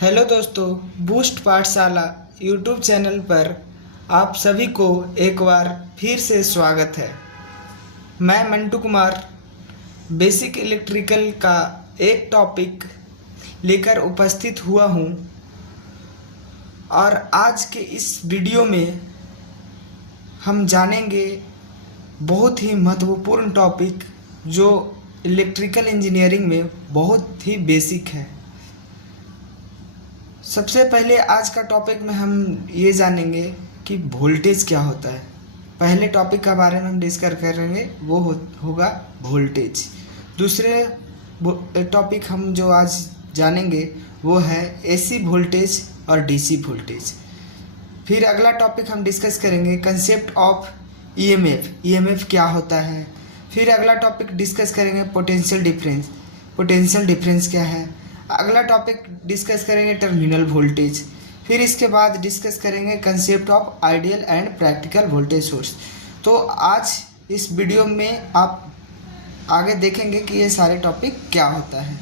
Hello दोस्तों, boost पाठशाला YouTube channel पर आप सभी को एक बार फिर से स्वागत है। मैं मंटू कुमार बेसिक इलेक्ट्रिकल का एक टॉपिक लेकर उपस्थित हुआ हूँ और आज के इस वीडियो में हम जानेंगे बहुत ही महत्वपूर्ण टॉपिक जो इलेक्ट्रिकल इंजीनियरिंग में बहुत ही बेसिक है। सबसे पहले आज का टॉपिक में हम ये जानेंगे कि वोल्टेज क्या होता है। पहले टॉपिक के बारे में हम डिस्कस करेंगे वो होगा वोल्टेज। दूसरे टॉपिक हम जो आज जानेंगे वो है एसी वोल्टेज और डीसी वोल्टेज। फिर अगला टॉपिक हम डिस्कस करेंगे कंसेप्ट ऑफ ईएमएफ क्या होता है। फिर अगला टॉपिक डिस्कस करेंगे पोटेंशियल डिफरेंस क्या है। अगला टॉपिक डिस्कस करेंगे टर्मिनल वोल्टेज। फिर इसके बाद डिस्कस करेंगे concept of ideal and practical voltage source. तो आज इस वीडियो में आप आगे देखेंगे कि ये सारे टॉपिक क्या होता है।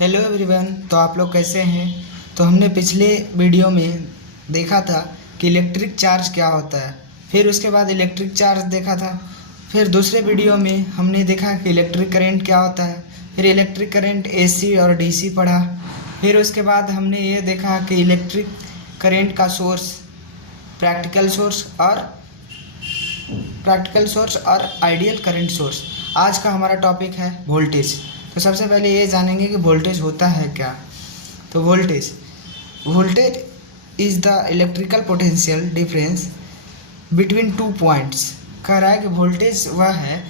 हेलो एवरीवन, तो आप लोग कैसे हैं। तो हमने पिछले वीडियो में देखा था कि इलेक्ट्रिक चार्ज क्या होता है, फिर उसके बाद इलेक्ट्रिक चार्ज देखा था। फिर दूसरे वीडियो में हमने देखा कि इलेक्ट्रिक करंट क्या होता है, फिर इलेक्ट्रिक करंट एसी और डीसी पढ़ा। फिर उसके बाद हमने ये देखा कि इलेक्ट्रिक करंट का सोर्स प्रैक्टिकल सोर्स और आइडियल करंट सोर्स। आज का हमारा टॉपिक है वोल्टेज। तो सबसे पहले ये जानेंगे कि वोल्टेज होता है क्या। तो voltage is the electrical potential difference between two points. कह रहा है कि वोल्टेज वह है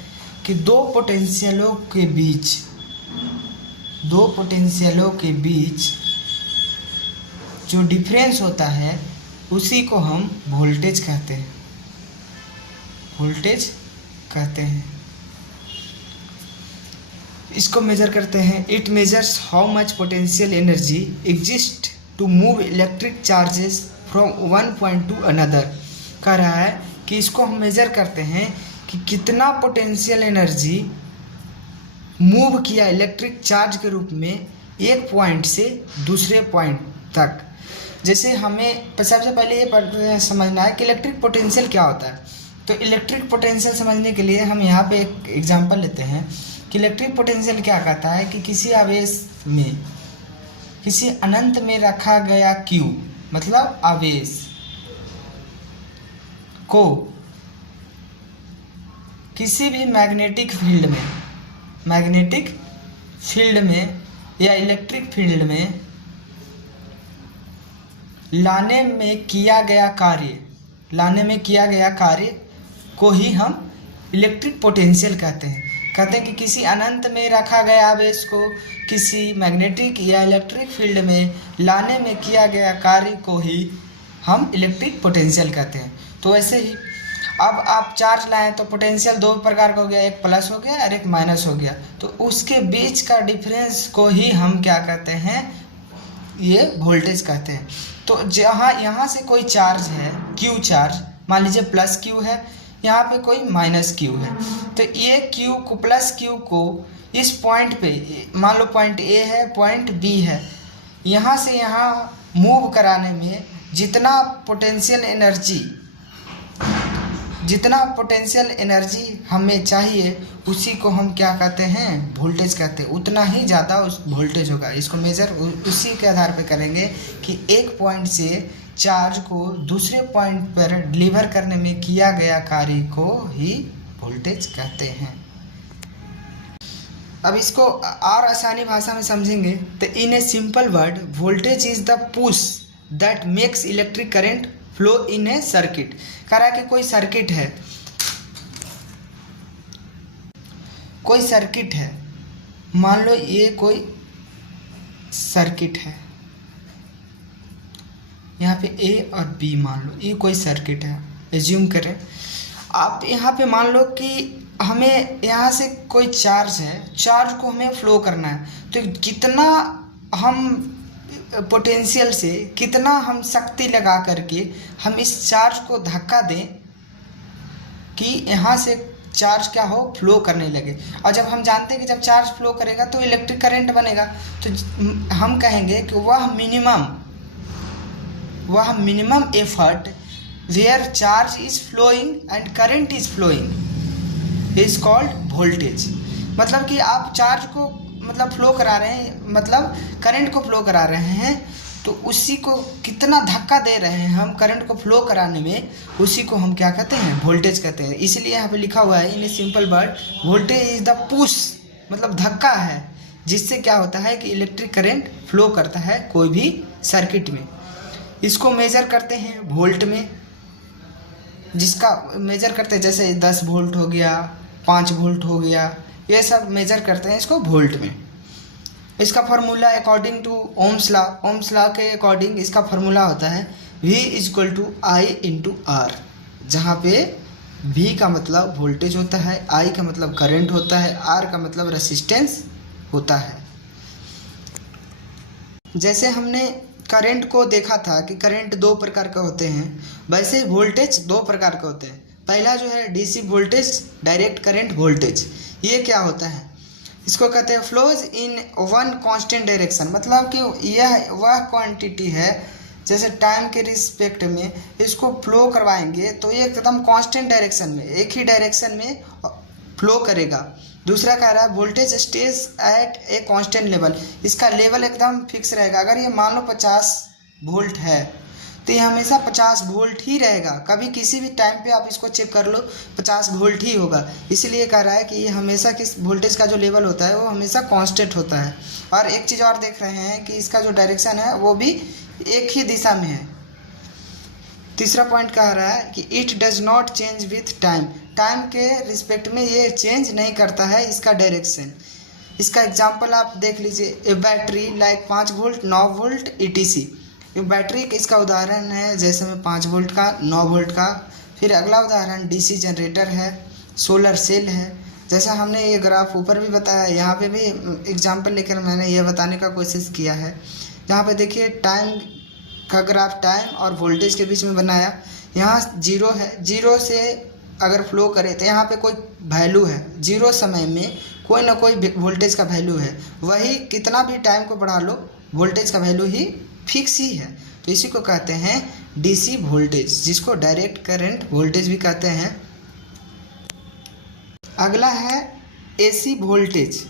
कि दो पोटेंशियलों के बीच जो डिफरेंस होता है उसी को हम वोल्टेज कहते हैं। इसको मेजर करते हैं। It measures how much potential energy exist to move electric charges from one point to another. कह रहा है कि इसको हम मेजर करते हैं कि कितना पोटेंशियल एनर्जी मूव किया इलेक्ट्रिक चार्ज के रूप में एक पॉइंट से दूसरे पॉइंट तक। जैसे हमें सबसे पहले ये समझना है कि इलेक्ट्रिक पोटेंशियल क्या होता है। तो इलेक्ट्रिक पोटेंशियल समझने के लिए हम यहाँ पे एक एग्जांपल लेते हैं कि इलेक्ट्रिक पोटेंशियल क्या कहता है कि किसी आवेश में किसी अनंत में रखा गया क्यू, मतलब आवेश को किसी भी मैग्नेटिक फील्ड में या इलेक्ट्रिक फील्ड में लाने में किया गया कार्य को ही हम इलेक्ट्रिक पोटेंशियल कहते हैं कि किसी अनंत में रखा गया आवेश को किसी मैग्नेटिक या इलेक्ट्रिक फील्ड में लाने में किया गया कार्य को ही हम इलेक्ट्रिक पोटेंशियल कहते हैं। तो ऐसे ही अब आप चार्ज लाएं तो पोटेंशियल दो प्रकार का हो गया, एक प्लस हो गया और एक माइनस हो गया। तो उसके बीच का डिफरेंस को ही हम क्या कहते हैं, ये वोल्टेज कहते हैं। तो जहाँ यहाँ से कोई चार्ज है क्यू चार्ज, मान लीजिए प्लस क्यू है, यहाँ पे कोई माइनस क्यू है। तो ये क्यू को प्लस क्यू को इस पॉइंट पे, मान लो पॉइंट ए है पॉइंट बी है, यहाँ से यहाँ मूव कराने में जितना पोटेंशियल एनर्जी हमें चाहिए उसी को हम क्या कहते हैं, वोल्टेज कहते हैं। उतना ही ज़्यादा उस वोल्टेज होगा। इसको मेजर उसी के आधार पर करेंगे कि एक पॉइंट से चार्ज को दूसरे पॉइंट पर डिलीवर करने में किया गया कार्य को ही वोल्टेज कहते हैं। अब इसको और आसानी भाषा में समझेंगे तो in a simple word voltage is the push that makes electric current flow in a circuit. कह रहा है कि कोई सर्किट है, मान लो ये कोई सर्किट है, यहाँ पे ए और बी, मान लो ये कोई सर्किट है, एज्यूम करें। आप यहाँ पे मान लो कि हमें यहाँ से कोई चार्ज है, चार्ज को हमें फ्लो करना है। तो कितना हम पोटेंशियल से कितना हम शक्ति लगा करके हम इस चार्ज को धक्का दें कि यहाँ से चार्ज क्या हो, फ्लो करने लगे। और जब हम जानते हैं कि जब चार्ज फ्लो करेगा तो इलेक्ट्रिक करंट बनेगा, तो हम कहेंगे कि वह minimum effort where charge is flowing and current is flowing is called voltage. मतलब कि आप चार्ज को मतलब फ्लो करा रहे हैं, मतलब करंट को फ्लो करा रहे हैं, तो उसी को कितना धक्का दे रहे हैं हम करंट को फ्लो कराने में, उसी को हम क्या कहते हैं, वोल्टेज कहते हैं। इसलिए यहाँ पे लिखा हुआ है in a simple word, voltage is the push, मतलब धक्का है जिससे क्या होता है कि इलेक्ट्रिक करंट फ्लो करता है कोई भी सर्किट में। इसको मेजर करते हैं वोल्ट में, जिसका मेजर करते हैं जैसे 10 वोल्ट हो गया, 5 वोल्ट हो गया, ये सब मेजर करते हैं इसको वोल्ट में। इसका formula according to Ohm's law के अकॉर्डिंग इसका फार्मूला होता है V equal to I into R, जहाँ पे V का मतलब वोल्टेज होता है, I का मतलब करंट होता है, R का मतलब रेसिस्टेंस होता है। जैसे हमने करंट को देखा था कि करंट 2 प्रकार के होते हैं, वैसे ही वोल्टेज 2 प्रकार के होते हैं। पहला जो है DC voltage, direct current voltage. ये क्या होता है, इसको कहते हैं flows in one constant direction, मतलब कि यह वह क्वांटिटी है जैसे टाइम के रिस्पेक्ट में इसको फ्लो करवाएंगे तो ये एकदम कांस्टेंट डायरेक्शन में, एक ही डायरेक्शन में फ्लो करेगा। दूसरा कह रहा है voltage stage at a constant level, इसका लेवल एकदम फिक्स रहेगा। अगर ये मान लो 50 वोल्ट है तो ये हमेशा 50 वोल्ट ही रहेगा, कभी किसी भी टाइम पे आप इसको चेक कर लो 50 वोल्ट ही होगा। इसलिए कह रहा है कि ये हमेशा किस वोल्टेज का जो लेवल होता है वो हमेशा कांस्टेंट होता है। और एक चीज़ और देख रहे हैं कि इसका जो डायरेक्शन है वो भी एक ही दिशा में है। तीसरा पॉइंट कह रहा है कि it does not change with time, time के रिस्पेक्ट में ये चेंज नहीं करता है इसका डायरेक्शन। इसका एग्जांपल आप देख लीजिए, a battery like 5 volt 9 volt ETC। ये बैटरी इसका उदाहरण है, जैसे में 5 वोल्ट का 9 वोल्ट का। फिर अगला उदाहरण DC जनरेटर है, सोलर सेल है। जैसा हमने ये ग्राफ ऊपर भी बताया, यहाँ पे भी एग्जांपल लेकर मैंने ये बताने का कोशिश किया है। यहाँ पे देखिए टाइम का ग्राफ टाइम और वोल्टेज के बीच में बनाया। यहाँ 0 है, 0 से अगर फ्लो करे तो यहाँ पे कोई वैल्यू है, 0 समय में कोई ना कोई वोल्टेज का वैल्यू है, वही कितना भी टाइम को बढ़ा लो वोल्टेज का वैल्यू ही फिक्स ही है। तो इसी को कहते हैं DC वोल्टेज, जिसको डायरेक्ट करंट वोल्टेज भी कहते हैं। अगला है AC वोल्टेज।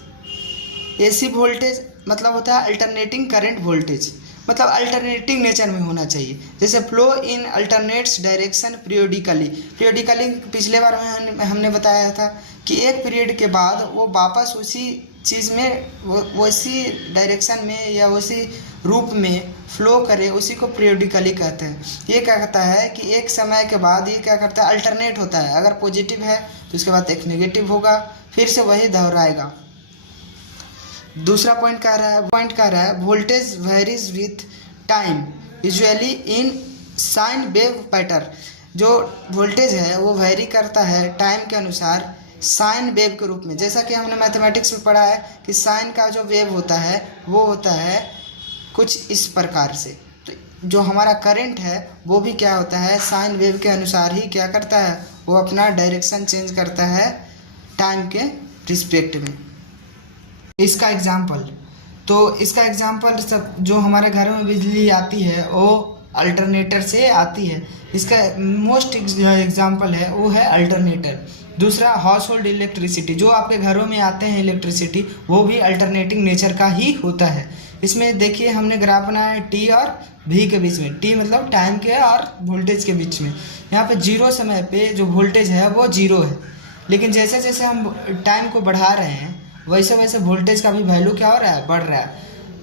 AC वोल्टेज मतलब होता है अल्टरनेटिंग करंट वोल्टेज, मतलब अल्टरनेटिंग नेचर में होना चाहिए। जैसे flow in alternates direction periodically पिछले बार में हमने बताया था कि एक पीरियड के बाद वो वापस उसी चीज़ में उसी डायरेक्शन में या उसी रूप में फ्लो करे, उसी को पीरियोडिकली कहते हैं। ये क्या कहता है कि एक समय के बाद ये क्या करता है, अल्टरनेट होता है। अगर पॉजिटिव है तो उसके बाद एक नेगेटिव होगा, फिर से वही दोहराएगा। दूसरा पॉइंट कह रहा है voltage varies with time usually in sine wave pattern. जो वोल्टेज है वो वेरी करता है टाइम के अनुसार साइन वेव के रूप में। जैसा कि हमने मैथमेटिक्स में पढ़ा है कि साइन का जो वेव होता है वो होता है कुछ इस प्रकार से। तो जो हमारा करंट है वो भी क्या होता है, साइन वेव के अनुसार ही क्या करता है, वो अपना डायरेक्शन चेंज करता है टाइम के रिस्पेक्ट में। इसका एग्जाम्पल सब जो हमारे घरों में बिजली आती है वो अल्टरनेटर से आती है। इसका मोस्ट एग्जाम्पल है वो है अल्टरनेटर। दूसरा हाउस होल्ड इलेक्ट्रिसिटी, जो आपके घरों में आते हैं इलेक्ट्रिसिटी, वो भी अल्टरनेटिंग नेचर का ही होता है। इसमें देखिए हमने ग्राफ बनाया है T और V के बीच में। T मतलब टाइम के और वोल्टेज के बीच में। यहाँ पे 0 समय पे जो वोल्टेज है वो 0 है, लेकिन जैसे जैसे हम टाइम को बढ़ा रहे हैं वैसे वैसे वोल्टेज का भी वैल्यू क्या हो रहा है, बढ़ रहा है।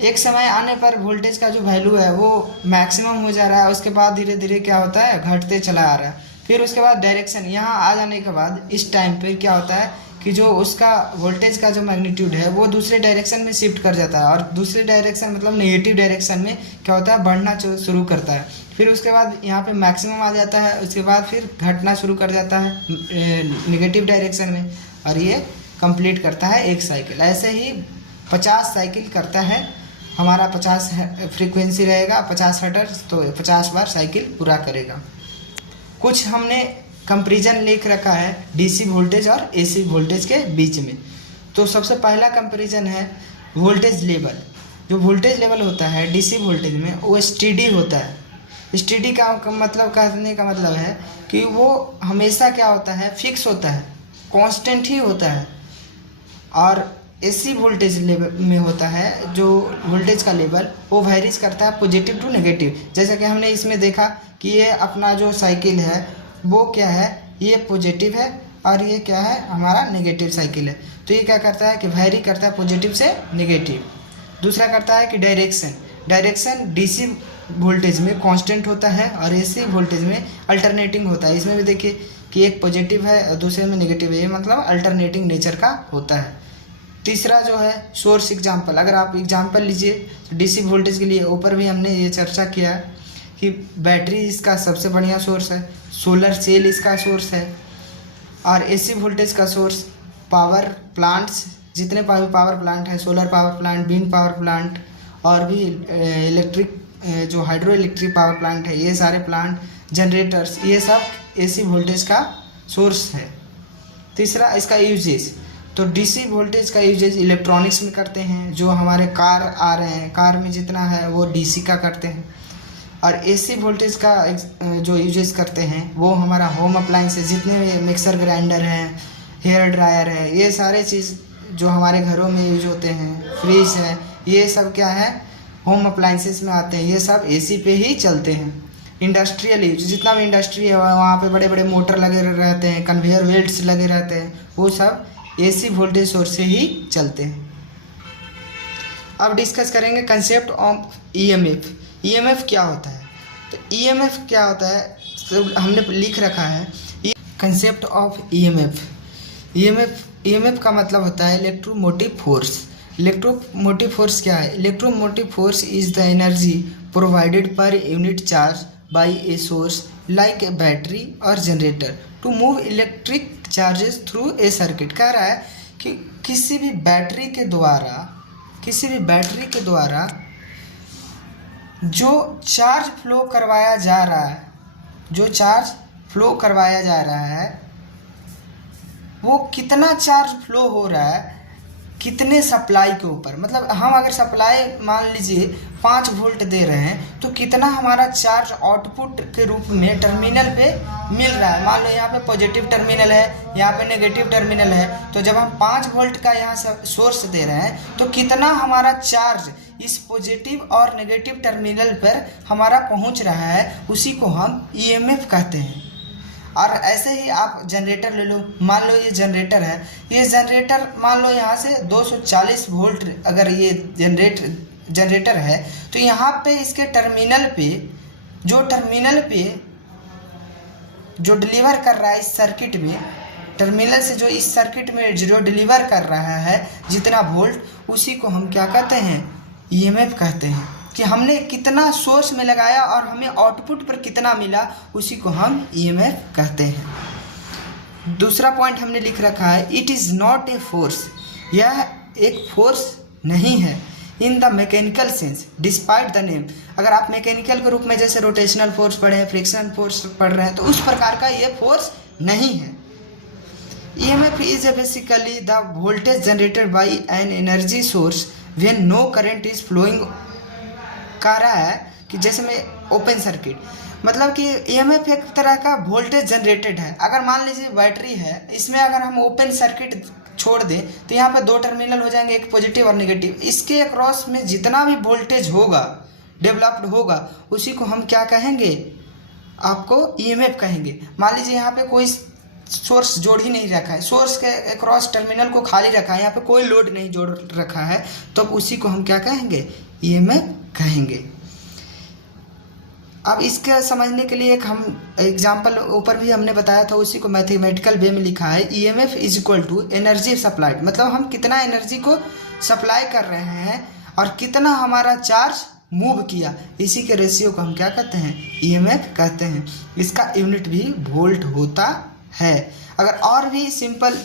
एक समय आने पर वोल्टेज का जो वैल्यू है वो मैक्सिमम हो जा रहा है, उसके बाद धीरे धीरे क्या होता है, घटते चला आ रहा है। फिर उसके बाद डायरेक्शन यहाँ आ जाने के बाद इस टाइम पे क्या होता है कि जो उसका वोल्टेज का जो मैग्नीट्यूड है वो दूसरे डायरेक्शन में शिफ्ट कर जाता है, और दूसरे डायरेक्शन मतलब नेगेटिव डायरेक्शन में क्या होता है, बढ़ना शुरू करता है। फिर उसके बाद यहाँ पे मैक्सिमम आ जाता है, उसके बाद फिर घटना शुरू कर जाता है नेगेटिव डायरेक्शन में, और ये कंप्लीट करता है एक साइकिल। ऐसे ही 50 साइकिल करता है हमारा, 50 फ्रीक्वेंसी रहेगा, 50 हर्ट्ज, तो 50 बार साइकिल पूरा करेगा। कुछ हमने कंपैरिजन लिख रखा है डीसी वोल्टेज और एसी वोल्टेज के बीच में। तो सबसे पहला कंपैरिजन है वोल्टेज लेवल। जो वोल्टेज लेवल होता है डीसी वोल्टेज में वो स्टेडी होता है। स्टेडी का मतलब कहने का मतलब है कि वो हमेशा क्या होता है, फिक्स होता है, कांस्टेंट ही होता है। और एसी वोल्टेज लेवल में होता है जो वोल्टेज का लेवल वो वेरीज करता है पॉजिटिव टू नेगेटिव। जैसा कि हमने इसमें देखा कि ये अपना जो साइकिल है वो क्या है, ये पॉजिटिव है और ये क्या है, हमारा नेगेटिव साइकिल है। तो ये क्या करता है कि वेरी करता है पॉजिटिव से नेगेटिव। दूसरा करता है कि डायरेक्शन डीसी वोल्टेज में कांस्टेंट होता है और एसी वोल्टेज में अल्टरनेटिंग होता है। इसमें भी देखिए कि एक पॉजिटिव है और दूसरे में नेगेटिव है, ये मतलब अल्टरनेटिंग नेचर का होता है। तीसरा जो है सोर्स एग्जाम्पल। अगर आप एग्जाम्पल लीजिए तो डीसी वोल्टेज के लिए ऊपर भी हमने ये चर्चा किया है कि बैटरी इसका सबसे बढ़िया सोर्स है, सोलर सेल इसका सोर्स है। और एसी वोल्टेज का सोर्स पावर प्लांट्स, जितने पावर प्लांट है, solar power plant, wind power plant और भी इलेक्ट्रिक जो हाइड्रो इलेक्ट्रिक पावर प्लांट है, ये सारे प्लांट, जनरेटर्स, ये सब एसी वोल्टेज का सोर्स है। तीसरा इसका यूजेस। तो डीसी वोल्टेज का यूजेस इलेक्ट्रॉनिक्स में करते हैं, जो हमारे कार आ रहे हैं, कार में जितना है वो डीसी का करते हैं। और एसी वोल्टेज का जो यूजेस करते हैं वो हमारा होम अप्लाइंसेस, जितने भी मिक्सर ग्राइंडर है, हेयर ड्रायर है, ये सारे चीज़ जो हमारे घरों में यूज होते हैं, फ्रिज है, ये सब क्या है, होम अप्लाइंसेस में आते हैं। ये सब एसी पे ही चलते हैं। इंडस्ट्रियल यूज, जितना भी इंडस्ट्री है वहाँ पे बड़े बड़े मोटर लगे रहते हैं, कन्वेयर बेल्ट्स लगे रहते हैं, वो सब एसी वोल्टेज सोर्स से ही चलते हैं। अब डिस्कस करेंगे कंसेप्ट ऑफ ईएमएफ। ईएमएफ क्या होता है? तो ईएमएफ क्या होता है तो हमने लिख रखा है कंसेप्ट ऑफ ईएमएफ। ईएमएफ का मतलब होता है इलेक्ट्रोमोटिव फोर्स। इलेक्ट्रोमोटिव फोर्स क्या है? Electromotive force is the energy provided per unit charge by a source like a battery और generator to move electric charges through a circuit. कह रहा है कि किसी भी बैटरी के द्वारा जो चार्ज फ्लो करवाया जा रहा है, वो कितना चार्ज फ्लो हो रहा है कितने सप्लाई के ऊपर। मतलब हम अगर सप्लाई मान लीजिए 5 वोल्ट दे रहे हैं तो कितना हमारा चार्ज आउटपुट के रूप में टर्मिनल पे मिल रहा है। मान लो यहाँ पे पॉजिटिव टर्मिनल है, यहाँ पे नेगेटिव टर्मिनल है, तो जब हम 5 वोल्ट का यहाँ से सोर्स दे रहे हैं तो कितना हमारा चार्ज इस पॉजिटिव और नेगेटिव टर्मिनल पर हमारा पहुँच रहा है, उसी को हम ईएमएफ कहते हैं। और ऐसे ही आप जनरेटर ले लो। मान लो ये जनरेटर है, ये जनरेटर मान लो यहाँ से 240 वोल्ट अगर ये जनरेटर है, तो यहाँ पे इसके टर्मिनल पे जो डिलीवर कर रहा है इस सर्किट में, टर्मिनल से जो इस सर्किट में जो डिलीवर कर रहा है जितना वोल्ट, उसी को हम क्या कहते हैं, ईएमएफ कहते हैं। कि हमने कितना सोर्स में लगाया और हमें आउटपुट पर कितना मिला, उसी को हम ईएमएफ कहते हैं। दूसरा पॉइंट हमने लिख रखा है it is not a force. यह एक फोर्स नहीं है in the mechanical sense despite the name. अगर आप मैकेनिकल के रूप में जैसे रोटेशनल फोर्स पढ़े हैं, फ्रिक्शन फोर्स पढ़ रहे हैं, तो उस प्रकार का ये फोर्स नहीं है। EMF is basically the voltage generated by an energy source when no current is flowing. कह रहा है कि जैसे में ओपन सर्किट, मतलब कि ईएमएफ एक तरह का वोल्टेज जनरेटेड है। अगर मान लीजिए बैटरी है, इसमें अगर हम ओपन सर्किट छोड़ दें तो यहाँ पे 2 टर्मिनल हो जाएंगे, एक पॉजिटिव और नेगेटिव। इसके अक्रॉस में जितना भी वोल्टेज होगा, डेवलप्ड होगा, उसी को हम क्या कहेंगे, आपको ईएमएफ कहेंगे। मान लीजिए यहाँ पे कोई सोर्स जोड़ ही नहीं रखा है, सोर्स के अक्रॉस टर्मिनल को खाली रखा है, यहाँ पे कोई लोड नहीं जोड़ रखा है, तो उसी को हम क्या कहेंगे, ईएमएफ कहेंगे। अब इसके समझने के लिए एक हम एग्जाम्पल ऊपर भी हमने बताया था, उसी को मैथमेटिकल वे में लिखा है। EMF is equal to energy supplied, मतलब हम कितना एनर्जी को सप्लाई कर रहे हैं और कितना हमारा चार्ज मूव किया, इसी के रेशियो को हम क्या कहते हैं, ईएमएफ कहते हैं। इसका यूनिट भी वोल्ट होता है। अगर और भी सिंपल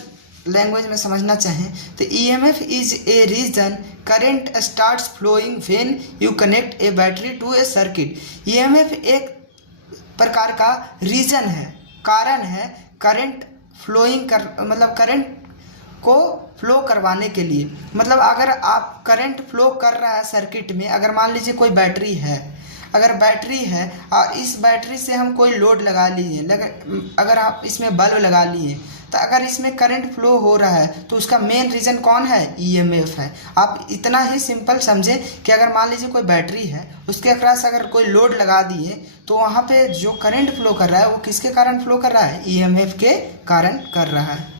लैंग्वेज में समझना चाहें तो EMF is a reason current starts flowing when you connect a battery to a circuit. EMF एक प्रकार का रीजन है कारण है करंट फ्लोइंग कर, मतलब करंट को फ्लो करवाने के लिए। मतलब अगर आप करंट फ्लो कर रहा है सर्किट में, अगर मान लीजिए कोई बैटरी है, अगर बैटरी है और इस बैटरी से हम कोई लोड लगा लिए, अगर आप इसमें बल्ब लगा लिए, तो अगर इसमें करंट फ्लो हो रहा है तो उसका मेन रीज़न कौन है? ईएमएफ है। आप इतना ही सिंपल समझें कि अगर मान लीजिए कोई बैटरी है, उसके अक्रॉस अगर कोई लोड लगा दिए तो वहाँ पे जो करंट फ्लो कर रहा है वो किसके कारण फ्लो कर रहा है? ईएमएफ के कारण कर रहा है।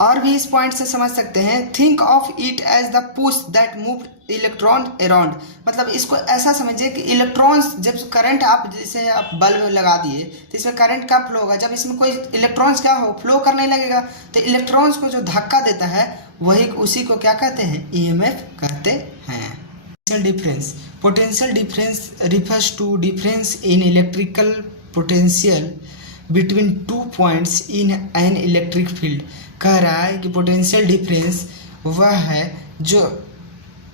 और भी इस पॉइंट से समझ सकते हैं, think of it as the push that move electron around. मतलब इसको ऐसा समझिए कि इलेक्ट्रॉन्स, जब करंट आप जैसे आप बल्ब लगा दिए तो इसमें करंट का फ्लो होगा, जब इसमें कोई इलेक्ट्रॉन्स क्या हो फ्लो करने लगेगा तो इलेक्ट्रॉन्स को जो धक्का देता है वही उसी को क्या कहते हैं? ईएमएफ कहते हैं। Potential difference refers to difference in electrical potential between 2 points in an electric field. कह रहा है कि पोटेंशियल डिफरेंस वह है जो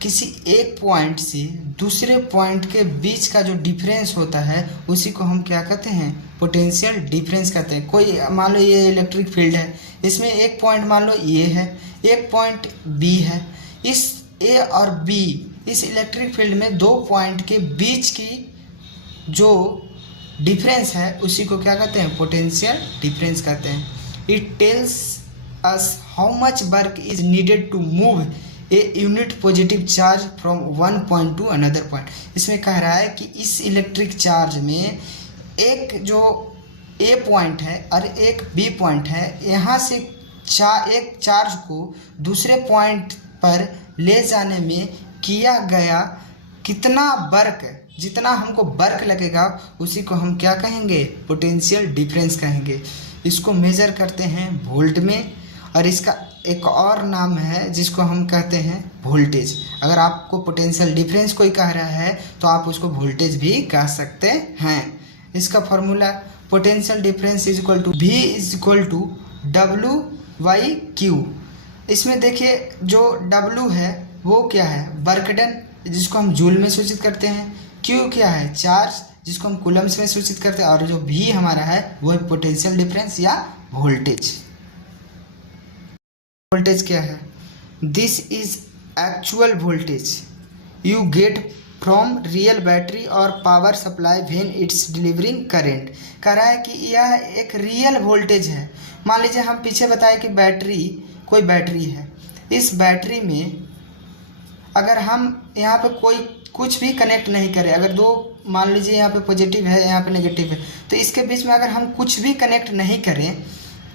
किसी एक पॉइंट से दूसरे पॉइंट के बीच का जो डिफरेंस होता है उसी को हम क्या कहते हैं? पोटेंशियल डिफरेंस कहते हैं। कोई मान लो ये इलेक्ट्रिक फील्ड है, इसमें एक पॉइंट मान लो ए है, एक पॉइंट बी है। इस ए और बी, इस इलेक्ट्रिक फील्ड में दो पॉइंट के बीच की जो डिफरेंस है उसी को क्या कहते हैं? पोटेंशियल डिफरेंस कहते हैं। It tells us how much work is needed to move a unit positive charge from one point to another point. इसमें कह रहा है कि इस इलेक्ट्रिक चार्ज में एक जो ए पॉइंट है और एक बी पॉइंट है, यहाँ से एक चार्ज को दूसरे पॉइंट पर ले जाने में किया गया कितना वर्क, जितना हमको वर्क लगेगा उसी को हम क्या कहेंगे? पोटेंशियल डिफरेंस कहेंगे। इसको मेजर करते हैं वोल्ट में, और इसका एक और नाम है जिसको हम कहते हैं वोल्टेज। अगर आपको पोटेंशियल डिफरेंस कोई कह रहा है तो आप उसको वोल्टेज भी कह सकते हैं। इसका formula potential difference is equal to V is equal to W/Q। इसमें देखिए जो W है वो क्या है? वर्क डन, जिसको हम जूल में सूचित करते हैं। Q क्या है? चार्ज, जिसको हम कूलम्स में सूचित करते हैं। और जो V हमारा है वो है पोटेंशियल डिफरेंस या वोल्टेज। वोल्टेज क्या है? This is actual voltage you get from real battery और power supply when it's delivering current. कह रहा है कि यह एक रियल वोल्टेज है। मान लीजिए हम पीछे बताए कि बैटरी, कोई बैटरी है, इस बैटरी में अगर हम यहाँ पे कोई कुछ भी कनेक्ट नहीं करें, अगर दो मान लीजिए यहाँ पे पॉजिटिव है, यहाँ पे नेगेटिव है, तो इसके बीच में अगर हम कुछ भी कनेक्ट नहीं करें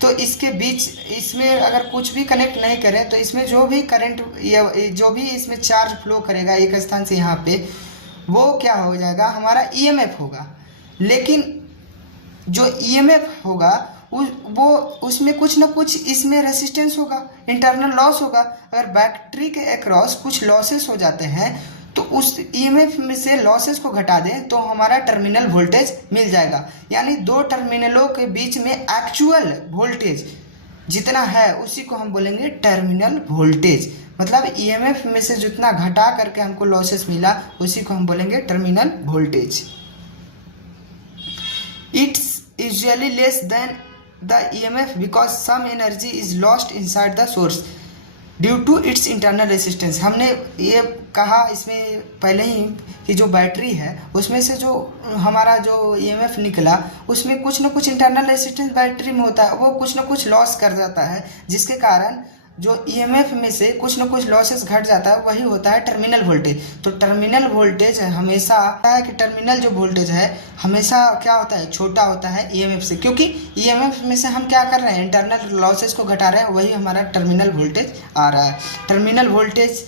तो इसके बीच, इसमें अगर कुछ भी कनेक्ट नहीं करें तो इसमें जो भी करंट या जो भी इसमें चार्ज फ्लो करेगा एक स्थान से यहाँ पे, वो क्या हो जाएगा? हमारा ईएमएफ होगा। लेकिन जो ईएमएफ होगा वो उसमें कुछ ना कुछ इसमें रेसिस्टेंस होगा, इंटरनल लॉस होगा। अगर बैटरी के अक्रॉस कुछ लॉसेस हो जाते हैं तो उस ईएमएफ में से लॉसेस को घटा दें तो हमारा टर्मिनल वोल्टेज मिल जाएगा। यानी दो टर्मिनलों के बीच में एक्चुअल वोल्टेज जितना है उसी को हम बोलेंगे टर्मिनल वोल्टेज। मतलब ईएमएफ में से जितना घटा करके हमको लॉसेस मिला उसी को हम बोलेंगे terminal voltage. It's usually less than the EMF because some energy is lost inside the source due to its internal resistance. हमने ये कहा इसमें पहले ही कि जो बैटरी है उसमें से जो हमारा जो ईएमएफ निकला उसमें कुछ ना कुछ इंटरनल रेसिस्टेंस बैटरी में होता है, वो कुछ ना कुछ लॉस कर जाता है, जिसके कारण जो ईएमएफ में से कुछ ना कुछ लॉसेस घट जाता है, वही होता है टर्मिनल वोल्टेज। तो टर्मिनल वोल्टेज हमेशा है कि टर्मिनल जो वोल्टेज है हमेशा क्या होता है? छोटा होता है ईएमएफ से, क्योंकि ईएमएफ में से हम क्या कर रहे हैं? इंटरनल लॉसेस को घटा रहे हैं, वही हमारा टर्मिनल वोल्टेज आ रहा है। टर्मिनल वोल्टेज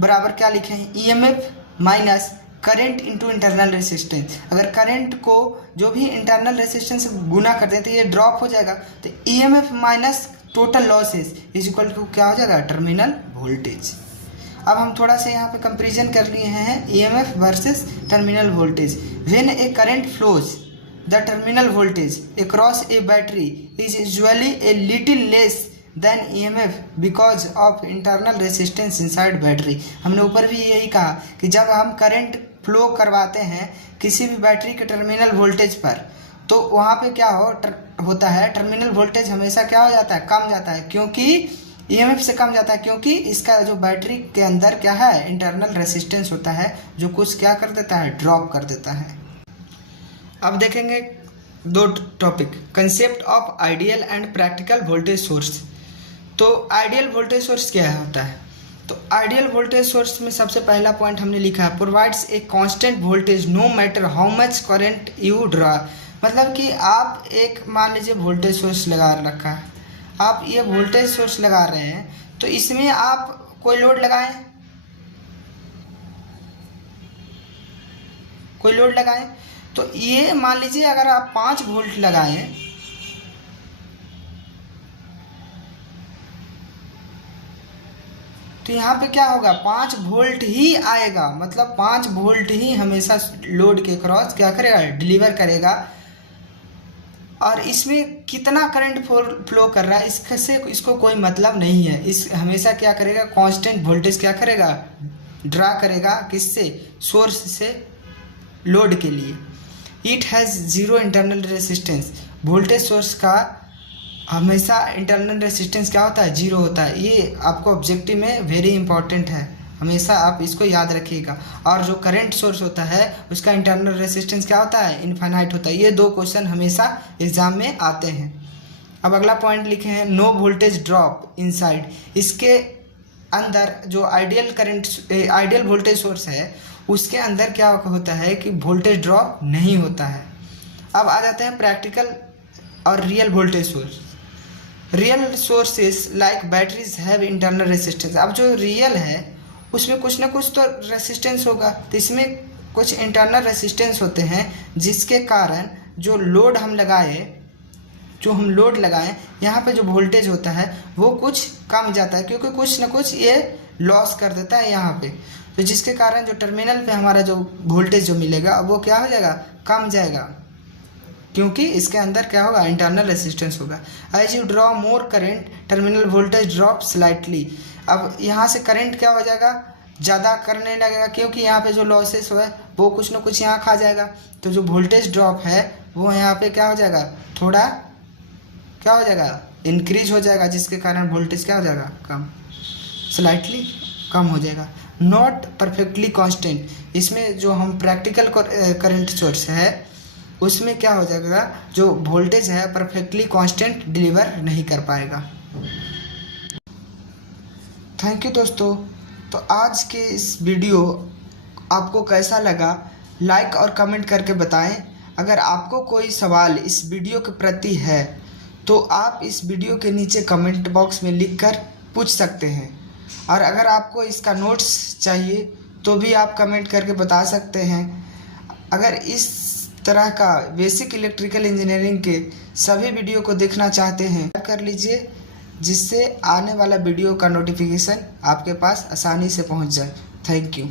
बराबर क्या लिखे हैं? EMF minus current into internal resistance. अगर करंट को जो भी इंटरनल रेसिस्टेंस से गुना कर दें तो ये ड्रॉप हो जाएगा, तो EMF minus total losses is equal to क्या हो जाएगा? Terminal voltage. अब हम थोड़ा सा यहाँ पे कंपेरिजन कर लिए हैं EMF versus terminal voltage. When A current flows the terminal voltage across A battery is usually a little less than EMF because of internal resistance inside battery. हमने ऊपर भी यही कहा कि जब हम करंट फ्लो करवाते हैं किसी भी बैटरी के टर्मिनल वोल्टेज पर तो वहाँ पे क्या होता है, टर्मिनल वोल्टेज हमेशा क्या हो जाता है, कम जाता है, क्योंकि ईएमएफ से कम जाता है, क्योंकि इसका जो बैटरी के अंदर क्या है, इंटरनल रेसिस्टेंस होता है, जो कुछ क्या कर देता है, ड्रॉप कर देता है। अब देखेंगे दो topic, concept of ideal and practical voltage source. तो आइडियल वोल्टेज सोर्स क्या होता है, तो आइडियल वोल्टेज सोर्स में सबसे पहला पॉइंट हमने लिखा है, provides a constant voltage no matter how much current you draw. मतलब कि आप एक मान लीजिए वोल्टेज सोर्स लगा रखा है, आप ये वोल्टेज सोर्स लगा रहे हैं, तो इसमें आप कोई लोड लगाएं, कोई लोड लगाएं, तो ये मान लीजिए अगर आप 5 वोल्ट लगाएं, तो यहाँ पे क्या होगा, 5 वोल्ट ही आएगा, मतलब 5 वोल्ट ही हमेशा लोड के क्रॉस क्या करेगा, डिलीवर करेगा। और इसमें कितना करंट फ्लो कर रहा है इसको कोई मतलब नहीं है, इस हमेशा क्या करेगा, कांस्टेंट वोल्टेज क्या करेगा, ड्रा करेगा, किससे, सोर्स से लोड के लिए। It has zero internal resistance, voltage source का हमेशा इंटरनल रेसिस्टेंस क्या होता है, जीरो होता है। ये आपको ऑब्जेक्टिव में वेरी इंपॉर्टेंट है, हमेशा आप इसको याद रखिएगा। और जो करंट सोर्स होता है उसका इंटरनल रेसिस्टेंस क्या होता है, इनफाइनाइट होता है। ये 2 क्वेश्चन हमेशा एग्जाम में आते हैं। अब अगला पॉइंट लिखे हैं, नो वोल्टेज ड्रॉप इनसाइड। इसके अंदर जो आइडियल वोल्टेज सोर्स है उसके अंदर क्या होता है कि वोल्टेज ड्रॉप नहीं होता है। अब आ जाते हैं प्रैक्टिकल और real voltage source. Real sources like batteries have internal resistance. अब जो रियल है उसमें कुछ ना कुछ तो रेसिस्टेंस होगा, तो इसमें कुछ इंटरनल रेसिस्टेंस होते हैं जिसके कारण जो लोड हम लगाएं यहाँ पे जो वोल्टेज होता है वो कुछ कम जाता है, क्योंकि कुछ ना कुछ ये लॉस कर देता है यहाँ पे, तो जिसके कारण जो टर्मिनल पे हमारा जो वोल्टेज जो मिलेगा वो क्या हो जाएगा, कम जाएगा, क्योंकि इसके अंदर क्या होगा, इंटरनल रेसिस्टेंस होगा। As you draw more current terminal voltage drop slightly. अब यहाँ से करंट क्या हो जाएगा, ज़्यादा करने लगेगा, क्योंकि यहाँ पे जो लॉसेस है वो कुछ ना कुछ यहाँ खा जाएगा, तो जो वोल्टेज ड्रॉप है वो यहाँ पे क्या हो जाएगा, थोड़ा क्या हो जाएगा, इंक्रीज हो जाएगा, जिसके कारण वोल्टेज क्या हो जाएगा, कम, स्लाइटली कम हो जाएगा। Not perfectly constant. इसमें जो हम प्रैक्टिकल करंट सोर्स है उसमें क्या हो जाएगा, जो वोल्टेज है परफेक्टली कांस्टेंट डिलीवर नहीं कर पाएगा। थैंक यू दोस्तों। तो आज के इस वीडियो आपको कैसा लगा, लाइक और कमेंट करके बताएं। अगर आपको कोई सवाल इस वीडियो के प्रति है तो आप इस वीडियो के नीचे कमेंट बॉक्स में लिखकर पूछ सकते हैं, और अगर आपको इसका नोट्स चाहिए तो भी आप कमेंट करके बता सकते हैं। अगर इस तरह का बेसिक इलेक्ट्रिकल इंजीनियरिंग के सभी वीडियो को देखना चाहते हैं कर लीजिए, जिससे आने वाला वीडियो का नोटिफिकेशन आपके पास आसानी से पहुंच जाए। Thank you.